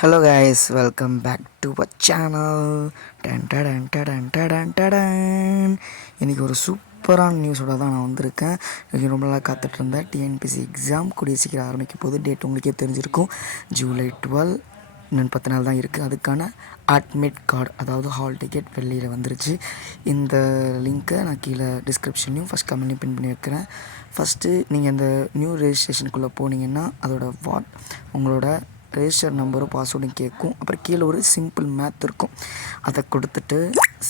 Hello guys, welcome back to our channel. டன் டடன் டடன் டடன் டடன். இன்றைக்கி ஒரு சூப்பரான நியூஸோட தான் நான் வந்திருக்கேன். இன்றைக்கி ரொம்ப நாளாக காத்துட்டு இருந்தேன். டிஎன்பிசி எக்ஸாம் கூடிய சீக்கிரம் ஆரம்பிக்கும் போது டேட் உங்களுக்கே தெரிஞ்சிருக்கும். ஜூலை 12 இன்னும் 10 நாள் தான் இருக்குது. அதுக்கான அட்மிட் கார்டு, அதாவது ஹால் டிக்கெட் வெளியில் வந்துருச்சு. இந்த லிங்க்கை நான் கீழே டிஸ்கிரிப்ஷன்லையும் ஃபஸ்ட் கமெண்ட்லையும் பின் பண்ணி வைக்கிறேன். ஃபஸ்ட்டு நீங்கள் இந்த நியூ ரெஜிஸ்ட்ரேஷனுக்குள்ளே போனீங்கன்னா அதோட உங்களோட ரெஜிஸ்டர் நம்பரும் பாஸ்வேர்டும் கேட்கும். அப்புறம் கீழே ஒரு சிம்பிள் மேத் இருக்கும். அதை கொடுத்துட்டு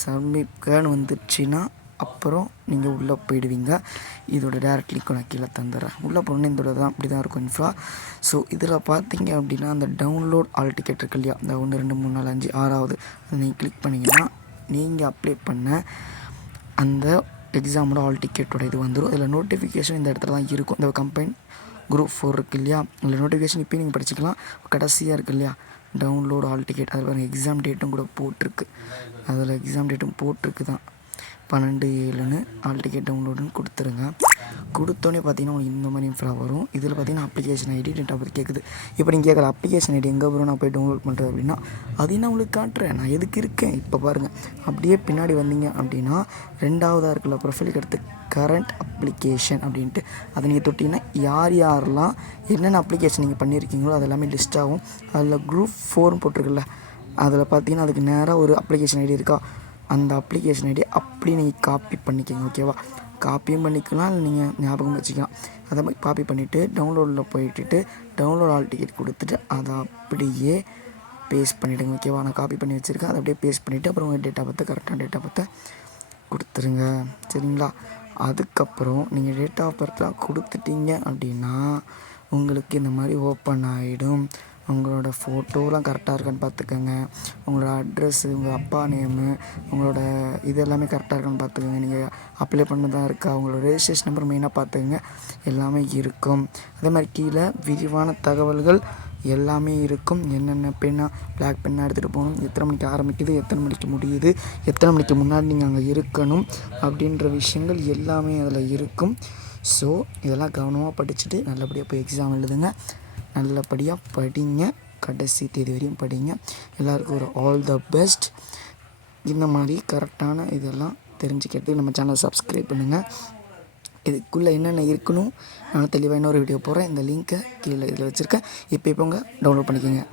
சப்மிட்னு வந்துடுச்சுன்னா அப்புறம் நீங்கள் உள்ளே போயிடுவீங்க. இதோட டேரக்ட் லிங்க் நான் கீழே தந்துடுறேன். உள்ளே போனோன்னே இதோட தான் இப்படி தான் இருக்கும் இன்ஃப்ரா. ஸோ இதில் பார்த்தீங்க அப்படின்னா அந்த டவுன்லோட் ஆல் டிக்கெட் இருக்கு இல்லையா, அந்த 1 2 3 4 5 6வது அதை நீங்கள் கிளிக் பண்ணிங்கன்னா நீங்கள் அப்ளை பண்ண அந்த எக்ஸாமோட ஆல் டிக்கெட்டோட இது வந்துடும். இதில் நோட்டிஃபிகேஷன் இந்த இடத்துல தான் இருக்கும். இந்த கம்பைன் குரூப் 4 இருக்குது இல்லையா, அதில் நோட்டிஃபிகேஷன் இப்போயும் நீங்கள் படிச்சுக்கலாம். கடைசியாக இருக்குது இல்லையா டவுன்லோட் ஆல் டிக்கெட், அதில் பாருங்கள் எக்ஸாம் டேட்டும் கூட போட்டிருக்கு. அதில் எக்ஸாம் டேட்டும் போட்டிருக்கு தான் 12/7 ஆல் டிக்கெட் டவுன்லோடுன்னு கொடுத்துருங்க. கொடுத்தோன்னே பார்த்தீங்கன்னா உங்களுக்கு இந்த மாதிரி இன்ஃப்ரா வரும். இதில் பார்த்தீங்கன்னா application ID date of birth கேட்குது. இப்போ நீங்கள் கேட்குற அப்ளிகேஷன் ஐடி எங்கே வரும், நான் போய் டவுன்லோட் பண்ணுறேன் அப்படின்னா அதையும் நான் உங்களுக்கு காட்டுறேன். நான் எதுக்கு இருக்கேன் இப்போ பாருங்கள். அப்படியே பின்னாடி வந்தீங்க அப்படின்னா 2வதாக இருக்குல்ல ப்ரொஃபைலுக்கு அடுத்து கரண்ட் அப்ளிகேஷன் அப்படின்ட்டு அதை நீங்கள் தொட்டிங்கன்னா யாரெல்லாம் என்னென்ன அப்ளிகேஷன் நீங்கள் பண்ணியிருக்கீங்களோ அது எல்லாமே லிஸ்ட் ஆகும். அதில் குரூப் 4 போட்டிருக்குல்ல, அதில் பார்த்தீங்கன்னா அதுக்கு நேராக ஒரு அப்ளிகேஷன் ஐடி இருக்கா, அந்த அப்ளிகேஷன் ஐடி அப்படி நீங்கள் காப்பி பண்ணிக்கோங்க. ஓகேவா, காப்பியும் பண்ணிக்கலாம், இல்லை நீங்கள் ஞாபகம் வச்சுக்கலாம். அதை மாதிரி காப்பி பண்ணிவிட்டு டவுன்லோடில் போயிட்டு டவுன்லோட் ஆல் டிக்கெட் கொடுத்துட்டு அதை அப்படியே பேஸ்ட் பண்ணிவிடுங்க. ஓகேவா, நான் காப்பி பண்ணி வச்சுருக்கேன். அதை அப்படியே பேஸ்ட் பண்ணிவிட்டு அப்புறம் உங்கள் டேட் ஆஃப் பர்த் கரெக்டான டேட் ஆஃப் பர்த்தை கொடுத்துருங்க. சரிங்களா, அதுக்கப்புறம் நீங்கள் டேட் ஆஃப் பர்த்லாம் கொடுத்துட்டீங்க அப்படின்னா உங்களுக்கு இந்த மாதிரி ஓப்பன் ஆகிடும். உங்களோட ஃபோட்டோலாம் கரெக்டாக இருக்கான்னு பார்த்துக்கோங்க. உங்களோட அட்ரெஸ்ஸு, உங்கள் அப்பா நேமு, உங்களோட இது எல்லாமே கரெக்டாக இருக்கான்னு பார்த்துக்கோங்க. நீங்கள் அப்ளை பண்ணதான் இருக்கா, உங்களோட ரெஜிஸ்ட்ரேஷன் நம்பர் மெயினாக பார்த்துக்கோங்க, எல்லாமே இருக்கும். அதே மாதிரி கீழே விரிவான தகவல்கள் எல்லாமே இருக்கும். என்னென்ன பென்னா, பிளாக் பென்னாக எடுத்துகிட்டு போகணும், எத்தனை மணிக்கு ஆரம்பிக்குது, எத்தனை மணிக்கு முடியுது, எத்தனை மணிக்கு முன்னாடி நீங்கள் அங்கே இருக்கணும் அப்படின்ற விஷயங்கள் எல்லாமே அதில் இருக்கும். ஸோ இதெல்லாம் கவனமாக படிச்சுட்டு நல்லபடியாக போய் எக்ஸாம் எழுதுங்க. நல்லபடியாக படிங்க, கடைசி தேதி வரையும் படிங்க. எல்லாருக்கும் ஒரு ஆல் த பெஸ்ட். இந்த மாதிரி கரெக்டான இதெல்லாம் தெரிஞ்சுக்கிறதுக்கு நம்ம சேனலை சப்ஸ்கிரைப் பண்ணுங்கள். இதுக்குள்ளே என்னென்ன இருக்கணும் நான் தெளிவாக இன்னொரு வீடியோ போடுறேன். இந்த லிங்க்கை கீழே இதில் வச்சுருக்கேன். இப்போ டவுன்லோட் பண்ணிக்கோங்க.